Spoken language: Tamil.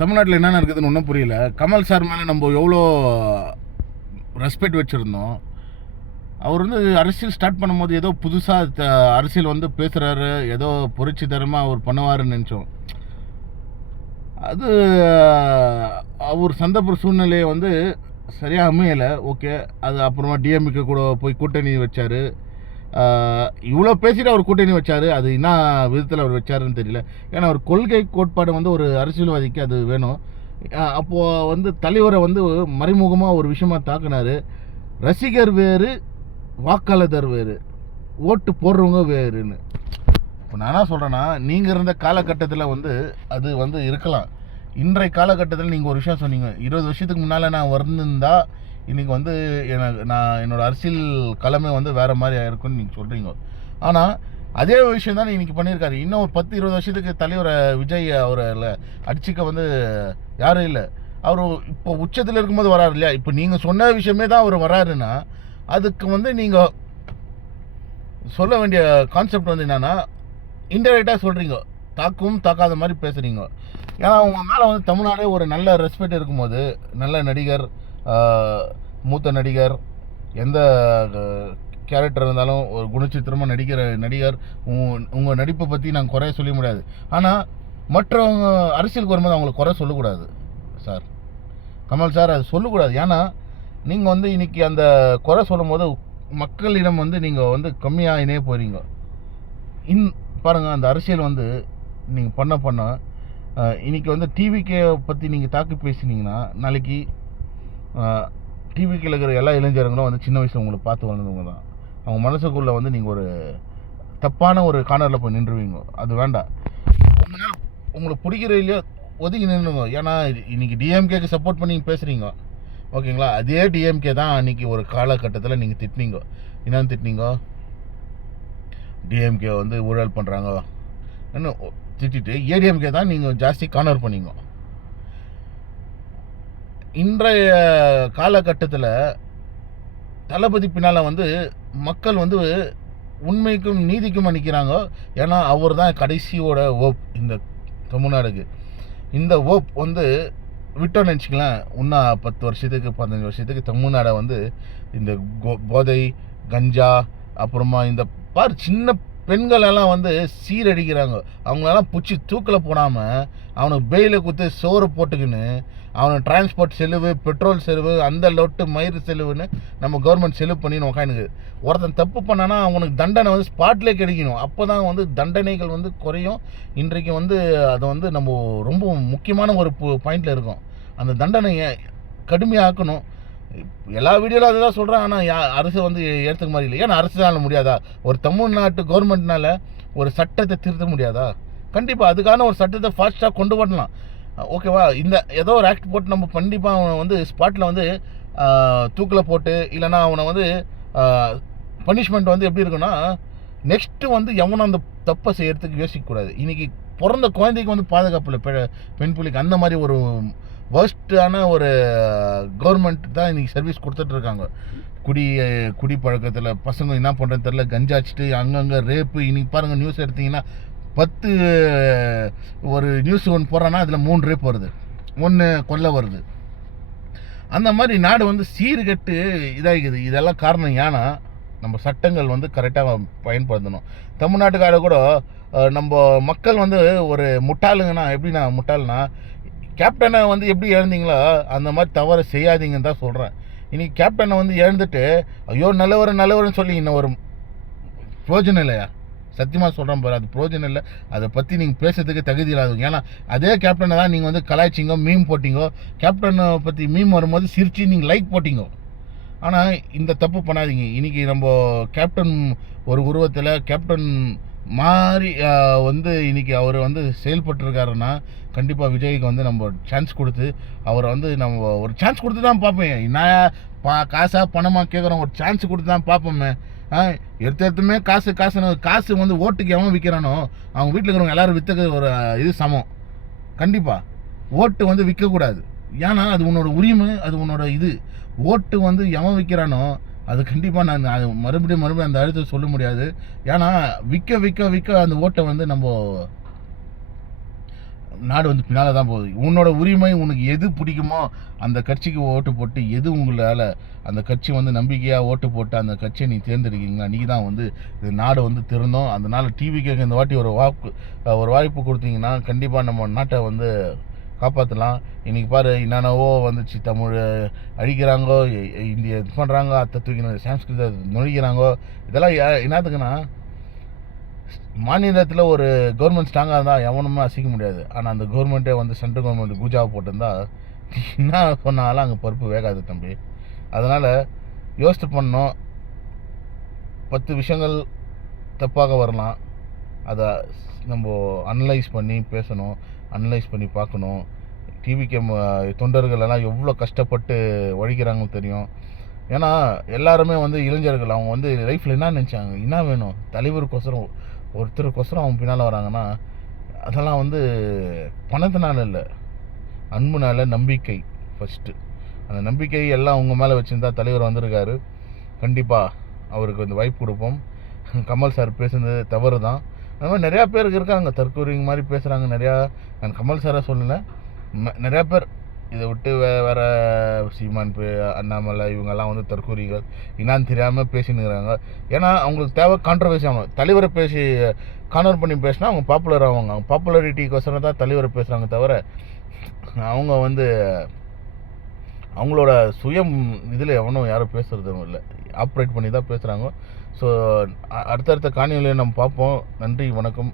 தமிழ்நாட்டில் என்ன நடக்குதுன்னு ஒன்றும் புரியல. கமல் சார் மேலே நம்ம எவ்வளோ ரெஸ்பெக்ட் வச்சுருந்தோம். அவர் வந்து அரசியல் ஸ்டார்ட் பண்ணும்போது ஏதோ புதுசாக அரசியல் வந்து பேசுகிறாரு, ஏதோ புரட்சிகரமாக அவர் பண்ணுவாருன்னு நினச்சோம். அது அவர் சந்தர்ப்ப சூழ்நிலையை வந்து சரியாக அமையலை. ஓகே, அது அப்புறமா டிஎம்கே கூட போய் கூட்டணி வச்சார். இவ்வளோ பேசிட்டு அவர் கூட்டணி வச்சார். அது என்ன விதத்தில் அவர் வச்சாருன்னு தெரியல. ஏன்னா அவர் கொள்கை கோட்பாடு வந்து ஒரு அரசியல்வாதிக்கு அது வேணும். அப்போது வந்து தலைவரை வந்து மறைமுகமாக ஒரு விஷயமா தாக்குனார். ரசிகர் வேறு, வாக்காளர் வேறு, ஓட்டு போடுறவங்க வேறுன்னு. இப்போ நான் என்ன சொல்கிறேன்னா, நீங்கள் இருந்த காலகட்டத்தில் வந்து அது வந்து இருக்கலாம். இன்றைய காலகட்டத்தில் நீங்கள் ஒரு விஷயம் சொன்னீங்க, 20 வருஷத்துக்கு முன்னால் நான் வந்திருந்தா இன்றைக்கி வந்து நான் என்னோடய அரசியல் களமே வந்து வேறு மாதிரி ஆயிருக்குன்னு நீங்கள் சொல்கிறீங்க. ஆனால் அதே விஷயம் தான் இன்றைக்கி பண்ணியிருக்காரு. இன்னும் ஒரு 10-20 வருஷத்துக்கு தலைவரை விஜய் அவரை அடிச்சிக்க வந்து யாரும் இல்லை. அவர் இப்போ உச்சத்தில் இருக்கும்போது வராரு இல்லையா? இப்போ நீங்கள் சொன்ன விஷயமே தான் அவர் வராருன்னா அதுக்கு வந்து நீங்கள் சொல்ல வேண்டிய கான்செப்ட் வந்து என்னென்னா, இன்டெரக்டாக சொல்கிறீங்க, தாக்கும் தாக்காத மாதிரி பேசுகிறீங்க. ஏன்னா அவங்க மேலே வந்து தமிழ்நாடே ஒரு நல்ல ரெஸ்பெக்ட் இருக்கும்போது, நல்ல நடிகர், மூத்த நடிகர், எந்த கேரக்டர் இருந்தாலும் ஒரு குணச்சித்திரமாக நடிக்கிற நடிகர், உங்கள் நடிப்பை பற்றி நாங்கள் குறைய சொல்ல முடியாது. ஆனால் மற்றவங்க அரசியலுக்கு வரும்போது அவங்களை குறை சொல்லக்கூடாது சார். கமல் சார் அது சொல்லக்கூடாது. ஏன்னா நீங்கள் வந்து இன்றைக்கி அந்த குறை சொல்லும் போது மக்களிடம் வந்து நீங்கள் வந்து கம்மியாகினே போகிறீங்க. பாருங்கள், அந்த அரசியல் வந்து நீங்கள் பண்ண இன்றைக்கி வந்து டிவிக்கே பற்றி நீங்கள் தாக்கி பேசினீங்கன்னா, நாளைக்கு டிவிக்கில் இருக்கிற எல்லா இளைஞர்களும் வந்து சின்ன வயசில் உங்களை பார்த்து வளர்ந்தவங்க தான். அவங்க மனசுக்குள்ளே வந்து நீங்கள் ஒரு தப்பான ஒரு கார்னரில் போய் நின்றுவீங்க. அது வேண்டாம். உங்களுக்கு பிடிக்கிற இல்லையோ ஒதுக்கி நின்றுங்க. ஏன்னா இன்றைக்கி டிஎம்கேக்கு சப்போர்ட் பண்ணி பேசுகிறீங்க, ஓகேங்களா? அதே டிஎம்கே தான் அன்றைக்கி ஒரு காலகட்டத்தில் நீங்கள் திட்டினீங்க. என்னென்னு திட்டினீங்க? டிஎம்கே வந்து ஊழல் பண்ணுறாங்க இன்னும் திட்டிட்டு ஏடிஎம்கே தான் நீங்கள் ஜாஸ்தி கார்னர் பண்ணீங்க. இன்றைய காலகட்டத்தில் தளபதி பின்னால் வந்து மக்கள் வந்து உண்மைக்கும் நீதிக்கும் நிற்கிறாங்க. ஏன்னா அவர் தான் கடைசியோட ஓப் இந்த தமிழ்நாடுக்கு. இந்த ஓப் வந்து விட்டோன்னு நினச்சிக்கலாம், இன்னும் 10 வருஷத்துக்கு 15 வருஷத்துக்கு தமிழ்நாடை வந்து இந்த போதை, கஞ்சா, அப்புறமா இந்த சின்ன பெண்களெல்லாம் வந்து சீரடிக்கிறாங்க. அவங்களெல்லாம் பிடிச்சி தூக்கில் போடாமல் அவனுக்கு பெயிலை கொடுத்து சோறு போட்டுக்கின்னு அவனுக்கு டிரான்ஸ்போர்ட் செலவு, பெட்ரோல் செலவு, அந்த லொட்டு மயிறு செலவுன்னு நம்ம கவர்மெண்ட் செலவு பண்ணின்னு உட்காந்துக்கு. ஒருத்தன் தப்பு பண்ணானா அவனுக்கு தண்டனை வந்து ஸ்பாட்லேயே கிடைக்கணும். அப்போ தான் வந்து தண்டனைகள் வந்து குறையும். இன்றைக்கு வந்து அதை வந்து நம்ம ரொம்ப முக்கியமான ஒரு பாயிண்டில் இருக்கோம். அந்த தண்டனையை கடுமையாக்கணும். எல்லா வீடியோவில் அதுதான் சொல்கிறேன். ஆனால் அரசு வந்து ஏற்றுக்க மாதிரி இல்லை. ஏன்னா அரசால முடியாதா? ஒரு தமிழ்நாட்டு கவர்மெண்ட்னால ஒரு சட்டத்தை திருத்த முடியாதா? கண்டிப்பாக அதுக்கான ஒரு சட்டத்தை ஃபாஸ்ட்டாக கொண்டு வரலாம், ஓகேவா? இந்த ஏதோ ஒரு ஆக்ட் போட்டு நம்ம கண்டிப்பாக அவனை வந்து ஸ்பாட்டில் வந்து தூக்கில் போட்டு, இல்லைனா அவனை வந்து பனிஷ்மெண்ட் வந்து எப்படி இருக்குன்னா, நெக்ஸ்ட்டு வந்து எவனும் அந்த தப்பை செய்கிறதுக்கு யோசிக்கக்கூடாது. இன்றைக்கி பிறந்த குழந்தைக்கு வந்து பாதுகாப்பு இல்லை, பெண் புள்ளிக்கு. அந்த மாதிரி ஒரு வேர்ஸ்டான ஒரு கவர்மெண்ட் தான் இன்றைக்கி சர்வீஸ் கொடுத்துட்ருக்காங்க. குடி பழக்கத்தில் பசங்க என்ன பண்ணுறது தெரில, கஞ்சாச்சிட்டு அங்கங்கே ரேப்பு. இன்றைக்கி பாருங்கள், நியூஸ் எடுத்திங்கன்னா 10 ஒரு நியூஸ் ஒன்று போடுறான்னா அதில் 3 ரேப் வருது, 1 கொல்லை வருது. அந்த மாதிரி நாடு வந்து சீர்கெட்டு இதாகிக்குது. இதெல்லாம் காரணம் ஏன்னா நம்ம சட்டங்கள் வந்து கரெக்டாக பயன்படுத்தணும். தமிழ்நாட்டுக்கார கூட நம்ம மக்கள் வந்து ஒரு முட்டாளுங்கன்னா, எப்படின்னா முட்டாள்னா, கேப்டனை வந்து எப்படி இழந்தீங்களோ அந்த மாதிரி தவறு செய்யாதீங்கன்னு தான் சொல்கிறேன். இன்றைக்கி கேப்டனை வந்து இழந்துட்டு ஐயோ நல்லவர்னு சொல்லி இன்னும் ஒரு பிரோஜனம் இல்லையா? சத்தியமாக சொல்கிறேன் பாரு, அது பிரோஜனம் இல்லை. அதை பற்றி நீங்கள் பேசுறதுக்கு தகுதி இல்லாதவங்க. ஏன்னா அதே கேப்டனை தான் நீங்கள் வந்து கலாய்ச்சிங்க, மீம் போட்டிங்க. கேப்டனை பற்றி மீம் வரும்போது சிரித்து நீங்கள் லைக் போட்டிங்க. ஆனால் இந்த தப்பு பண்ணாதீங்க. இன்றைக்கி நம்ம கேப்டன் ஒரு உருவத்தில் கேப்டன் மாதிரி வந்து இன்றைக்கி அவர் வந்து செயல்பட்டுருக்காருன்னா, கண்டிப்பாக விஜய்க்கு வந்து நம்ம சான்ஸ் கொடுத்து அவரை வந்து நம்ம ஒரு சான்ஸ் கொடுத்து தான் பார்ப்பேன். நான் காசாக பணமாக கேட்குறோம், ஒரு சான்ஸ் கொடுத்து தான் பார்ப்போமே. எடுத்துமே காசு வந்து ஓட்டுக்கு எவன் விற்கிறானோ அவங்க வீட்டில் இருக்கிறவங்க எல்லோரும் விற்றுக்க ஒரு இது சமம். கண்டிப்பாக ஓட்டு வந்து விற்கக்கூடாது. ஏன்னா அது உன்னோட உரிமை, அது உன்னோட இது. ஓட்டு வந்து எவன் விற்கிறானோ அது கண்டிப்பாக நான் அது மறுபடியும் அந்த அழுத்தத்தை சொல்ல முடியாது. ஏன்னா விற்க அந்த ஓட்டை வந்து நம்ம நாடு வந்து பின்னால் தான் போகுது. உன்னோட உரிமை, உனக்கு எது பிடிக்குமோ அந்த கட்சிக்கு ஓட்டு போட்டு, எது உங்களால் அந்த கட்சி வந்து நம்பிக்கையாக ஓட்டு போட்டு அந்த கட்சியை நீ தேர்ந்தெடுக்கீங்க, நீ தான் வந்து இது நாடு வந்து திருந்தோம். அதனால் டிவிக்கு இந்த வாட்டி ஒரு வாய்ப்பு கொடுத்தீங்கன்னா கண்டிப்பாக நம்ம நாட்டை வந்து காப்பாற்றலாம். இன்றைக்கி பாரு என்னென்னவோ வந்துச்சு, தமிழ் அழிக்கிறாங்கோ, இந்திய இது பண்ணுறாங்க, அத்தை தூக்கி சான்ஸ்கிருத நுழைக்கிறாங்கோ. இதெல்லாம் என்னத்துக்குன்னா, மாநிலத்தில் ஒரு கவர்மெண்ட் ஸ்ட்ராங்காக இருந்தால் எவனுமே அசைக்க முடியாது. ஆனால் அந்த கவர்மெண்ட்டே வந்து சென்ட்ரல் கவர்மெண்ட் குஜாவை போட்டிருந்தா என்ன பண்ணாலும் அங்கே பருப்பு வேகாது தம்பி. அதனால் யோசித்து பண்ணோம். 10 விஷயங்கள் தப்பாக வரலாம், அதை நம்ம அனலைஸ் பண்ணி பேசணும், அனலைஸ் பண்ணி பார்க்கணும். டிவிக்கு தொண்டர்கள் எல்லாம் எவ்வளோ கஷ்டப்பட்டு உழைக்கிறாங்கன்னு தெரியும். ஏன்னா எல்லாருமே வந்து இளைஞர்கள், அவங்க வந்து லைஃப்பில் என்ன நினச்சாங்க, என்ன வேணும், தலைவருக்கோசரம் ஒருத்தருக்கோசரம் அவங்க பின்னால் வராங்கன்னா அதெல்லாம் வந்து பணத்தினால இல்லை, அன்புனால, நம்பிக்கை ஃபஸ்ட்டு. அந்த நம்பிக்கை எல்லாம் அவங்க மேலே வச்சுருந்தா தலைவர் வந்திருக்காரு. கண்டிப்பாக அவருக்கு வந்து வாய்ப்பு கொடுப்போம். கமல் சார் பேசுனது தவறு தான். அது மாதிரி நிறையா பேருக்கு இருக்காங்க தற்கூரிங்க மாதிரி பேசுகிறாங்க நிறையா. நான் கமல் சாரை சொல்லலை, நிறையா பேர் இதை விட்டு வேறு சீமான் அண்ணாமலை இவங்கெல்லாம் வந்து தற்கூரிகள் என்னான்னு தெரியாமல் பேசினுக்கிறாங்க. ஏன்னா அவங்களுக்கு தேவை கான்ட்ரவர்சி ஆகணும். தலைவரை பேசி கார்னர் பண்ணி பேசினா அவங்க பாப்புலர் ஆவாங்க. அவங்க பாப்புலரிட்டிக்கோசரம் தான் தலைவரை பேசுகிறாங்க தவிர அவங்க வந்து அவங்களோட சுயம் இதில் எவனும் யாரும் பேசுகிறதும் இல்லை, ஆப்ரேட் பண்ணி தான் பேசுகிறாங்க. ஸோ அடுத்தடுத்த காணொலியை நம்ம பார்ப்போம். நன்றி, வணக்கம்.